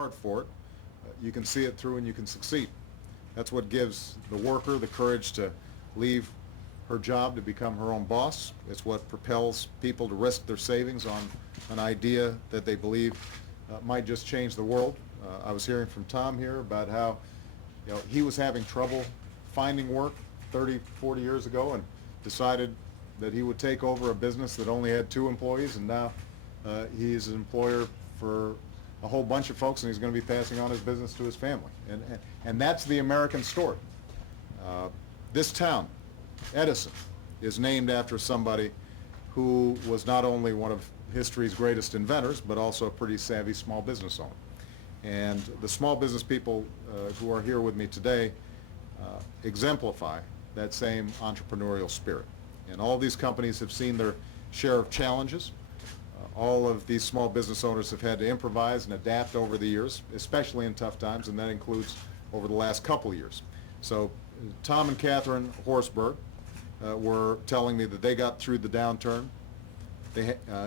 hard for it, you can see it through and you can succeed. That's what gives the worker the courage to leave her job to become her own boss. It's what propels people to risk their savings on an idea that they believe might just change the world. I was hearing from Tom here about how he was having trouble finding work 30, 40 years ago and decided that he would take over a business that only had 2 employees, and now he's an employer for a whole bunch of folks, and he's going to be passing on his business to his family. And that's the American story. This town, Edison, is named after somebody who was not only one of history's greatest inventors, but also a pretty savvy small business owner. And the small business people who are here with me today exemplify that same entrepreneurial spirit. And all these companies have seen their share of challenges. All of these small business owners have had to improvise and adapt over the years, especially in tough times, and that includes over the last couple of years. So Tom and Catherine Horsberg were telling me that they got through the downturn.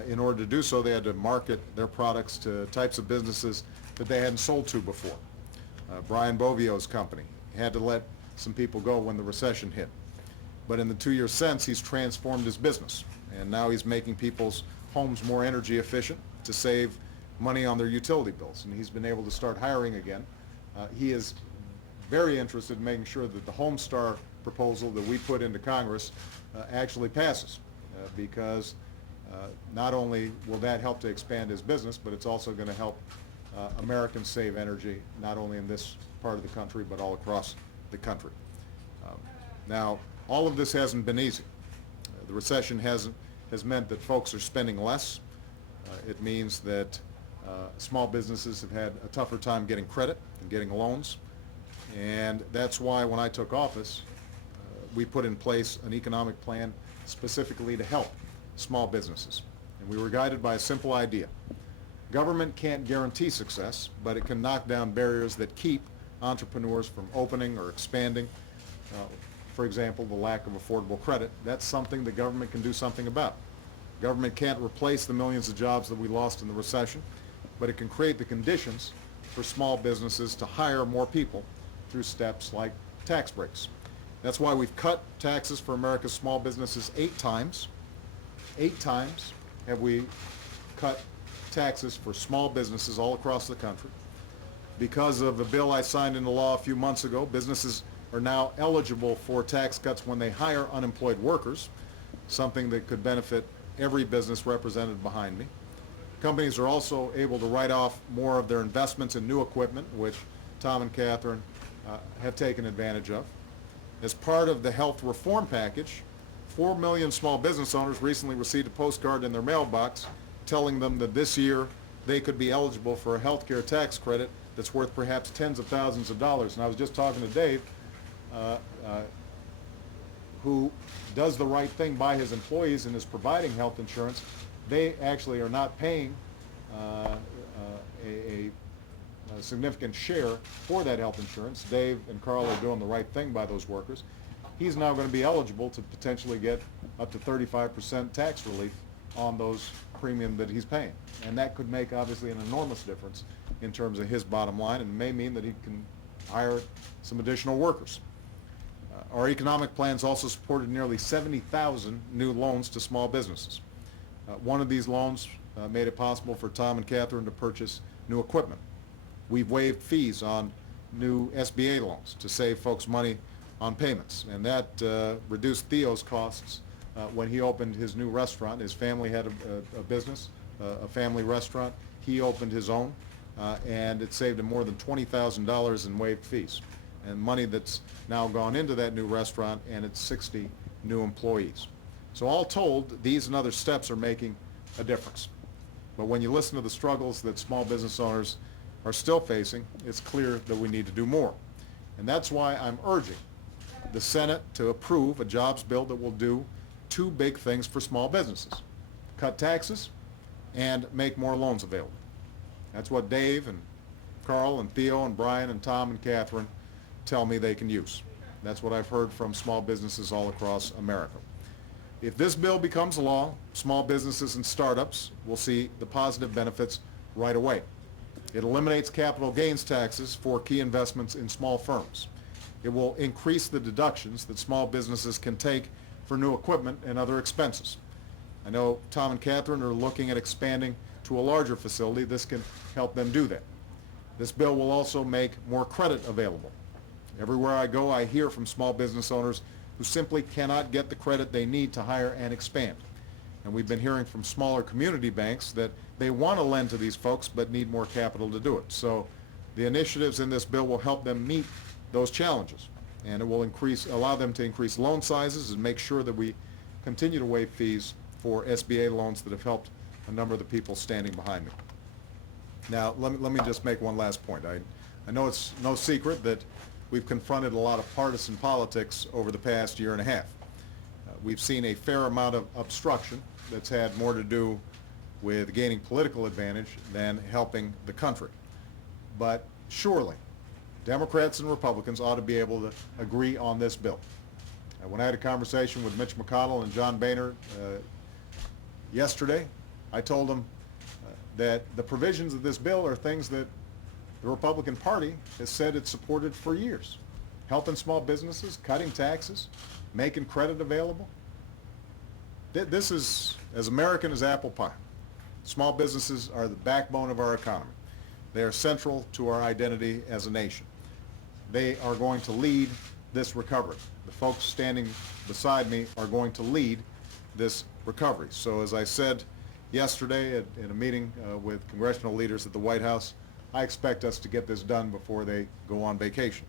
In order to do so, they had to market their products to types of businesses that they hadn't sold to before. Brian Bovio's company had to let some people go when the recession hit. But in the 2 years since, he's transformed his business, and now he's making people's homes more energy efficient to save money on their utility bills, and he's been able to start hiring again. He is very interested in making sure that the Homestar proposal that we put into Congress actually passes, because not only will that help to expand his business, but it's also going to help Americans save energy, not only in this part of the country, but all across the country. Now, all of this hasn't been easy. The recession has meant that folks are spending less. It means that small businesses have had a tougher time getting credit and getting loans. And that's why when I took office, we put in place an economic plan specifically to help small businesses. And we were guided by a simple idea. Government can't guarantee success, but it can knock down barriers that keep entrepreneurs from opening or expanding. For example, the lack of affordable credit. That's something the government can do something about. Government can't replace the millions of jobs that we lost in the recession, but it can create the conditions for small businesses to hire more people through steps like tax breaks. That's why we've cut taxes for America's small businesses 8 times. 8 times have we cut taxes for small businesses all across the country. Because of a bill I signed into law a few months ago, businesses are now eligible for tax cuts when they hire unemployed workers, something that could benefit every business represented behind me. Companies are also able to write off more of their investments in new equipment, which Tom and Catherine have taken advantage of. As part of the health reform package, 4 million small business owners recently received a postcard in their mailbox telling them that this year they could be eligible for a health care tax credit that's worth perhaps tens of thousands of dollars. And I was just talking to Dave, who does the right thing by his employees and is providing health insurance. They actually are not paying a significant share for that health insurance. Dave and Carl are doing the right thing by those workers. He's now going to be eligible to potentially get up to 35% tax relief on those premium that he's paying. And that could make obviously an enormous difference in terms of his bottom line, and may mean that he can hire some additional workers. Our economic plans also supported nearly 70,000 new loans to small businesses. One of these loans made it possible for Tom and Catherine to purchase new equipment. We've waived fees on new SBA loans to save folks money on payments, and that reduced Theo's costs when he opened his new restaurant. His family had a business, a family restaurant. He opened his own, and it saved him more than $20,000 in waived fees, and money that's now gone into that new restaurant and its 60 new employees. So all told, these and other steps are making a difference. But when you listen to the struggles that small business owners are still facing, it's clear that we need to do more. And that's why I'm urging the Senate to approve a jobs bill that will do 2 big things for small businesses: cut taxes and make more loans available. That's what Dave and Carl and Theo and Brian and Tom and Catherine tell me they can use. That's what I've heard from small businesses all across America. If this bill becomes law, small businesses and startups will see the positive benefits right away. It eliminates capital gains taxes for key investments in small firms. It will increase the deductions that small businesses can take for new equipment and other expenses. I know Tom and Catherine are looking at expanding to a larger facility. This can help them do that. This bill will also make more credit available. Everywhere I go, I hear from small business owners who simply cannot get the credit they need to hire and expand. And we've been hearing from smaller community banks that they want to lend to these folks but need more capital to do it. So the initiatives in this bill will help them meet those challenges, and it will allow them to increase loan sizes and make sure that we continue to waive fees for SBA loans that have helped a number of the people standing behind me. Now, let me just make one last point. I know it's no secret that we've confronted a lot of partisan politics over the past year and a half. We've seen a fair amount of obstruction that's had more to do with gaining political advantage than helping the country. But surely, Democrats and Republicans ought to be able to agree on this bill. When I had a conversation with Mitch McConnell and John Boehner yesterday, I told them that the provisions of this bill are things that the Republican Party has said it's supported for years. Helping small businesses, cutting taxes, making credit available. This is as American as apple pie. Small businesses are the backbone of our economy. They are central to our identity as a nation. They are going to lead this recovery. The folks standing beside me are going to lead this recovery. So as I said yesterday in a meeting with congressional leaders at the White House, I expect us to get this done before they go on vacation.